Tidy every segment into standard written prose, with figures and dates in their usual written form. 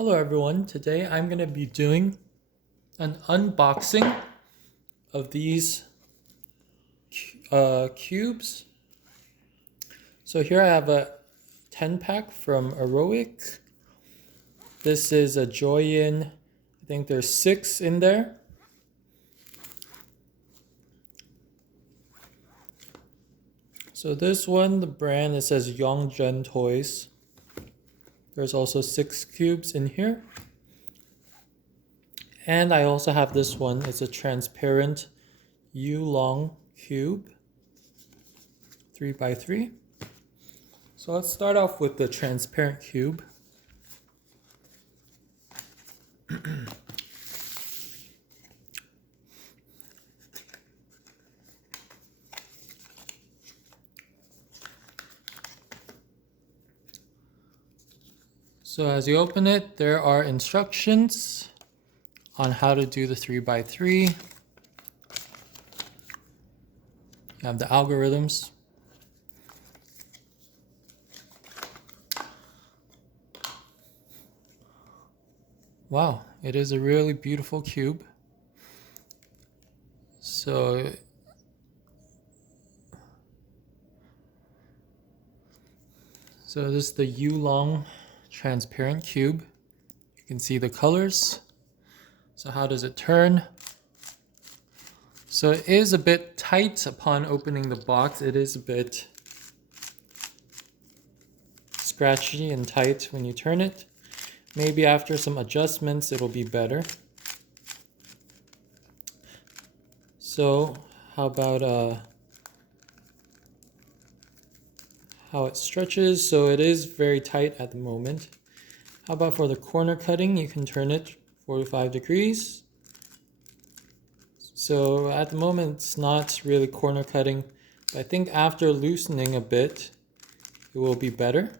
Hello everyone, today I'm going to be doing an unboxing of these cubes. So here I have a 10 pack from Aeroic. This is a Joyin, I think there's 6 in there. So this one, the brand, it says Yongzhen Toys. There's also 6 cubes in here. And I also have this one, it's a transparent Yulong cube, 3x3. So let's start off with the transparent cube. So as you open it, there are instructions on how to do the 3x3. You have the algorithms. Wow, it is a really beautiful cube. So this is the Yulong transparent cube. You can see the colors. So how does it turn? So it is a bit tight upon opening the box. It is a bit scratchy and tight when you turn it. Maybe after some adjustments it'll be better. So how about how it stretches? So it is very tight at the moment. How about for the corner cutting? You can turn it 45 degrees. So at the moment it's not really corner cutting, but I think after loosening a bit it will be better.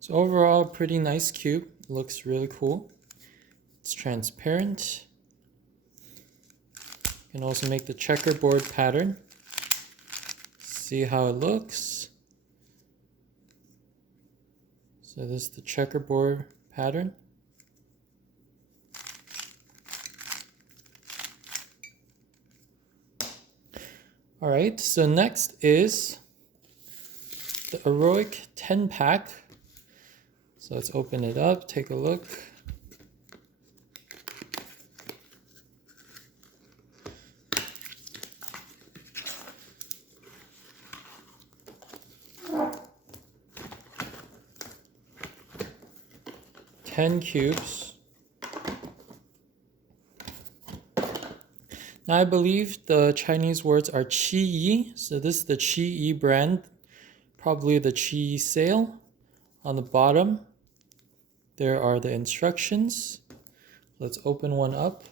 So overall, pretty nice cube. Looks really cool. It's transparent. You can also make the checkerboard pattern. See how it looks. So this is the checkerboard pattern. Alright, so next is the Aeroic 10 pack. So let's open it up, take a look. Ten cubes. Now I believe the Chinese words are Qi. So this is the Qi brand, probably the Qi sale. On the bottom, there are the instructions. Let's open one up.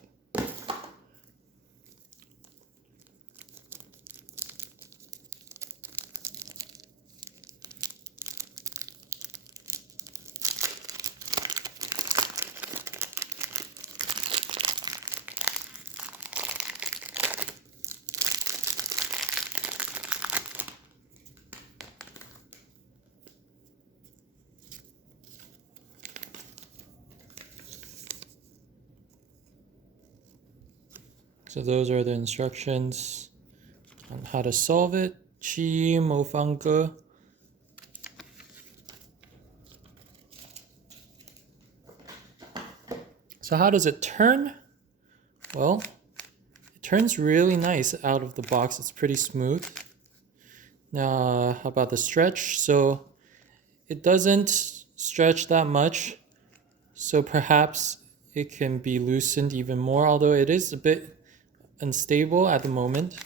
So those are the instructions on how to solve it. Qi Mo Fang Ge. So how does it turn? Well, it turns really nice out of the box. It's pretty smooth. Now, how about the stretch? So it doesn't stretch that much. So perhaps it can be loosened even more, although it is a bit unstable at the moment.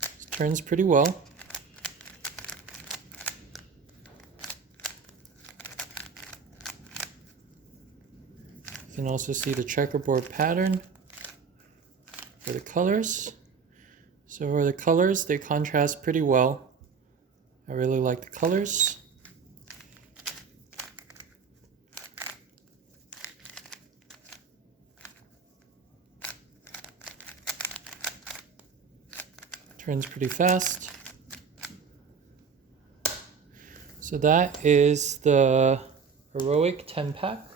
It turns pretty well. You can also see the checkerboard pattern for the colors. So for the colors, they contrast pretty well. I really like the colors. Turns pretty fast. So that is the Heroic 10-pack.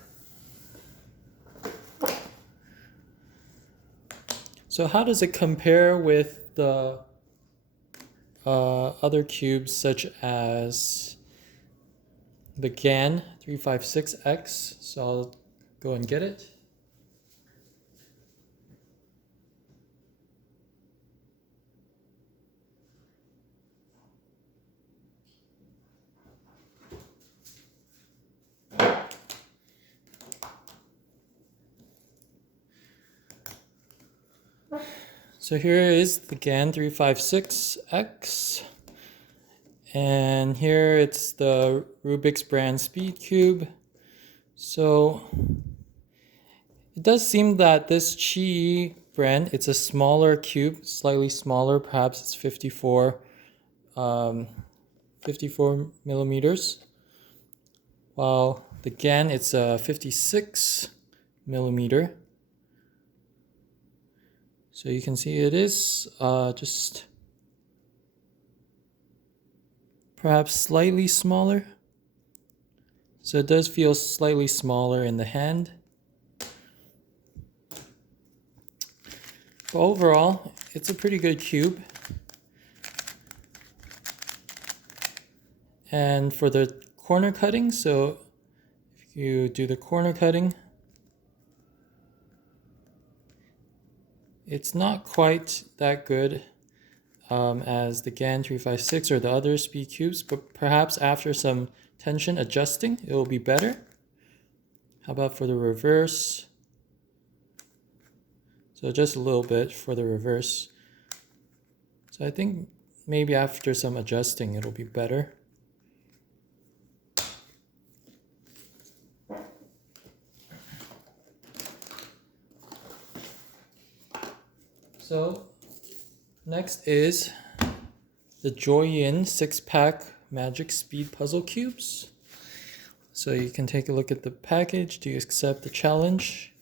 So how does it compare with the other cubes such as the GAN 356X? So I'll go and get it. So here is the GAN 356X, and here it's the Rubik's brand Speed Cube. So it does seem that this Chi brand, it's a smaller cube, slightly smaller, perhaps it's 54 millimeters, while the GAN, it's a 56 millimeter. So you can see it is just perhaps slightly smaller. So it does feel slightly smaller in the hand. But overall, it's a pretty good cube. And for the corner cutting, so if you do the corner cutting, it's not quite that good as the GAN 356 or the other speed cubes, but perhaps after some tension adjusting, it will be better. How about for the reverse? So just a little bit for the reverse. So I think maybe after some adjusting, it'll be better. So next is the Joyin 6-pack Magic Speed Puzzle Cubes. So you can take a look at the package. Do you accept the challenge?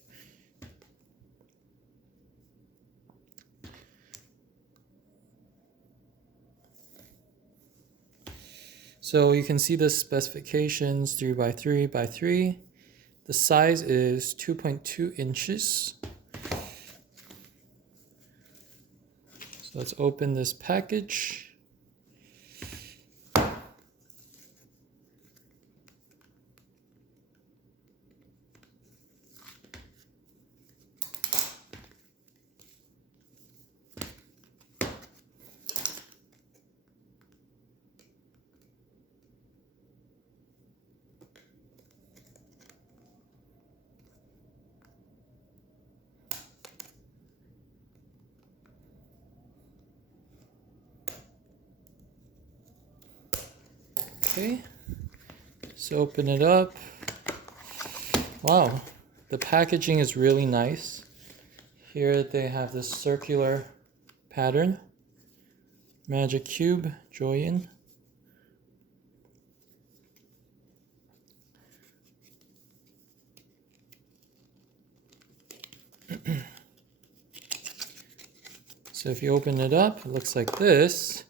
So you can see the specifications, 3x3x3. The size is 2.2 inches. So let's open this package. Okay, so open it up. Wow, the packaging is really nice. Here they have this circular pattern. Magic Cube, Joyin. So if you open it up, it looks like this.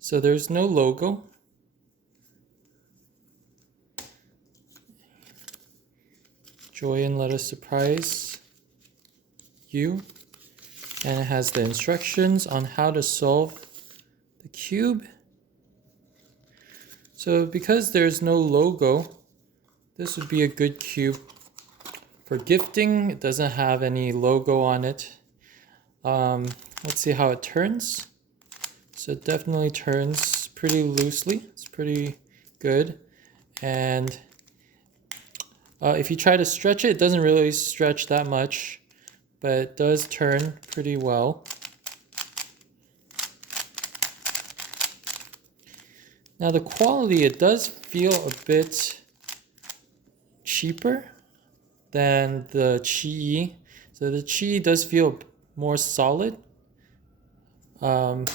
So there's no logo. Joyin, let us surprise you. And it has the instructions on how to solve the cube. So because there's no logo, this would be a good cube for gifting. It doesn't have any logo on it. Let's see how it turns. So it definitely turns pretty loosely. It's pretty good. And if you try to stretch it, it doesn't really stretch that much, but it does turn pretty well. Now the quality, it does feel a bit cheaper than the Chi. So the Chi does feel more solid. But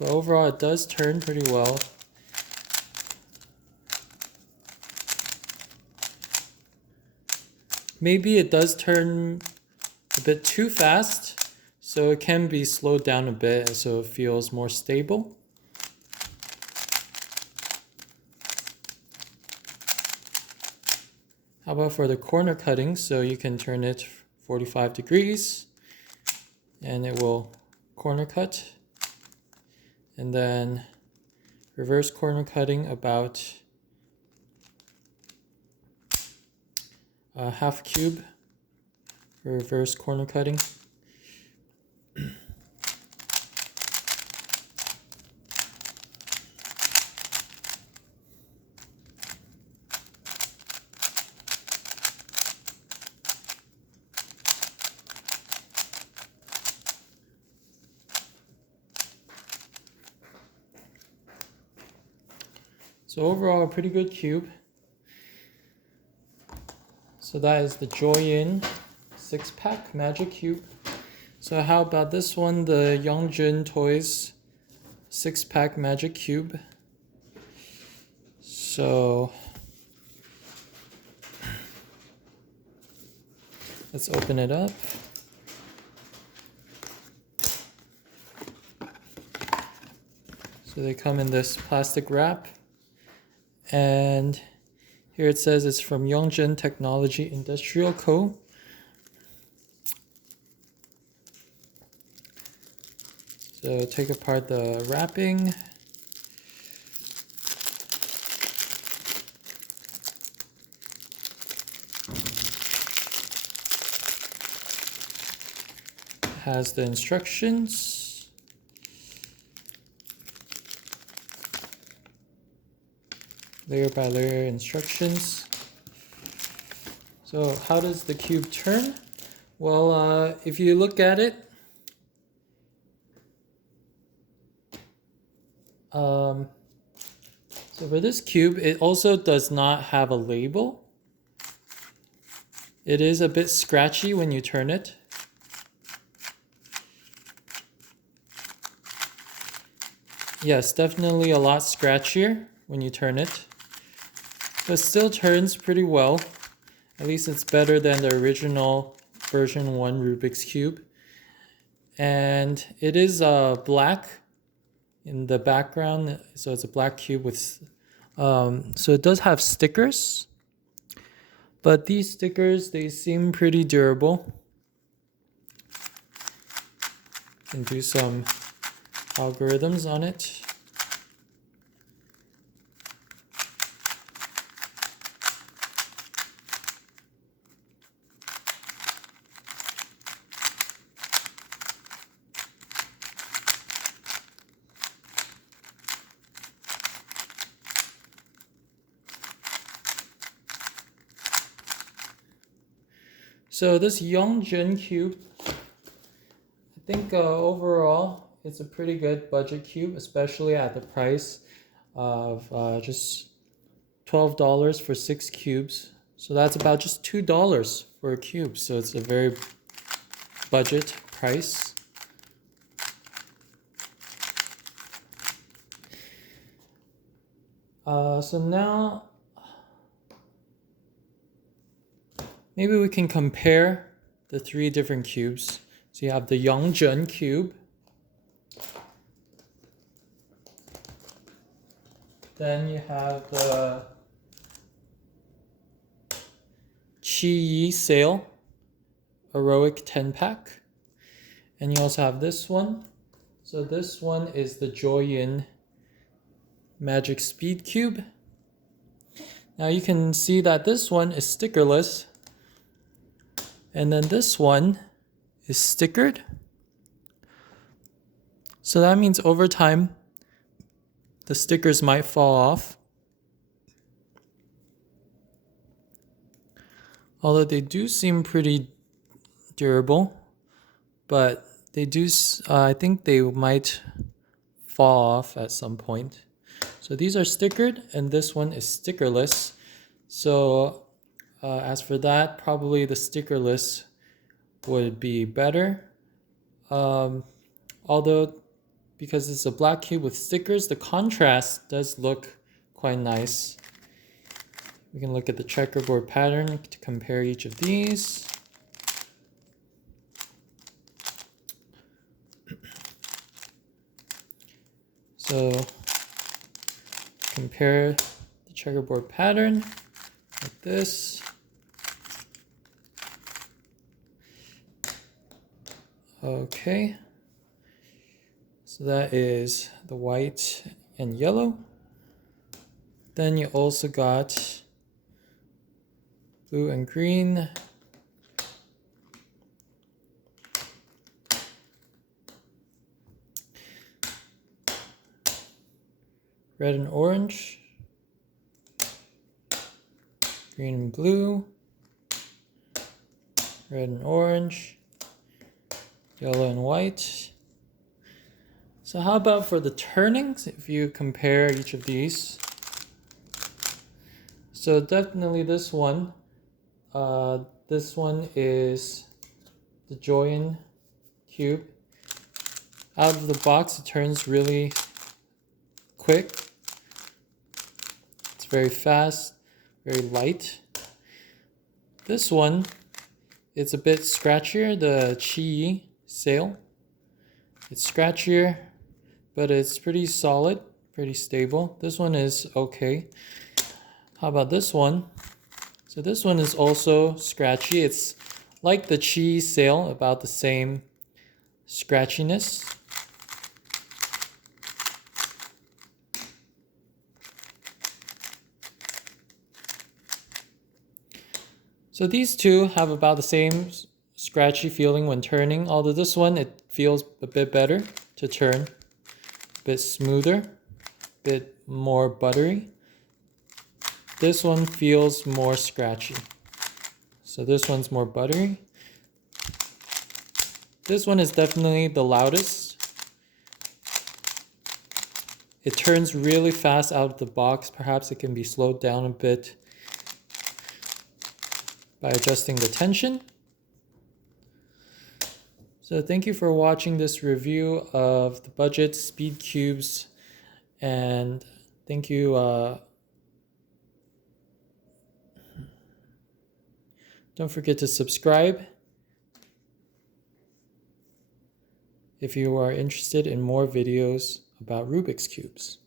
overall it does turn pretty well. maybe it does turn a bit too fast, so it can be slowed down a bit so it feels more stable. How about for the corner cutting? So you can turn it 45 degrees and it will corner cut. And then reverse corner cutting about a half cube. Reverse corner cutting. So overall, a pretty good cube. So that is the Joyin 6-pack Magic Cube. So how about this one, the Yongjin Toys 6-pack Magic Cube. So let's open it up. So they come in this plastic wrap. And here it says it's from Yongjin Technology Industrial Co. So take apart the wrapping. It has the instructions. Layer by layer instructions. So how does the cube turn? Well, if you look at it, so for this cube, it also does not have a label. It is a bit scratchy when you turn it. Yes, definitely a lot scratchier when you turn it. But still turns pretty well. At least it's better than the original version 1 Rubik's Cube. And it is black in the background, so it's a black cube with so it does have stickers, but these stickers, they seem pretty durable. You can do some algorithms on it. So this Yongjin cube, I think overall it's a pretty good budget cube, especially at the price of just $12 for 6 cubes. So that's about just $2 for a cube. So it's a very budget price. So now maybe we can compare the 3 different cubes. So you have the Yongjin cube. Then you have the Qiyi Sale Heroic 10-pack. And you also have this one. So this one is the Joyin Magic Speed Cube. Now you can see that this one is stickerless. And then this one is stickered. So that means over time, the stickers might fall off. Although they do seem pretty durable, but they do, I think they might fall off at some point. So these are stickered and this one is stickerless. So as for that, probably the stickerless would be better. Although, because it's a black cube with stickers, the contrast does look quite nice. We can look at the checkerboard pattern to compare each of these. So compare the checkerboard pattern like this. Okay, so that is the white and yellow. Then you also got blue and green. Red and orange. Green and blue. Red and orange. Yellow and white. So how about for the turnings, if you compare each of these? So definitely this one is the Joyun cube. Out of the box, it turns really quick. It's very fast, very light. This one, it's a bit scratchier, the Chi Sail. It's scratchier, but it's pretty solid, pretty stable. This one is okay. How about this one? So this one is also scratchy. It's like the Chi Sail, about the same scratchiness. So these two have about the same scratchy feeling when turning, although this one, it feels a bit better to turn, a bit smoother, a bit more buttery. This one feels more scratchy. So this one's more buttery. This one is definitely the loudest. It turns really fast out of the box. Perhaps it can be slowed down a bit by adjusting the tension. So thank you for watching this review of the Budget Speed Cubes, and thank you. Don't forget to subscribe if you are interested in more videos about Rubik's Cubes.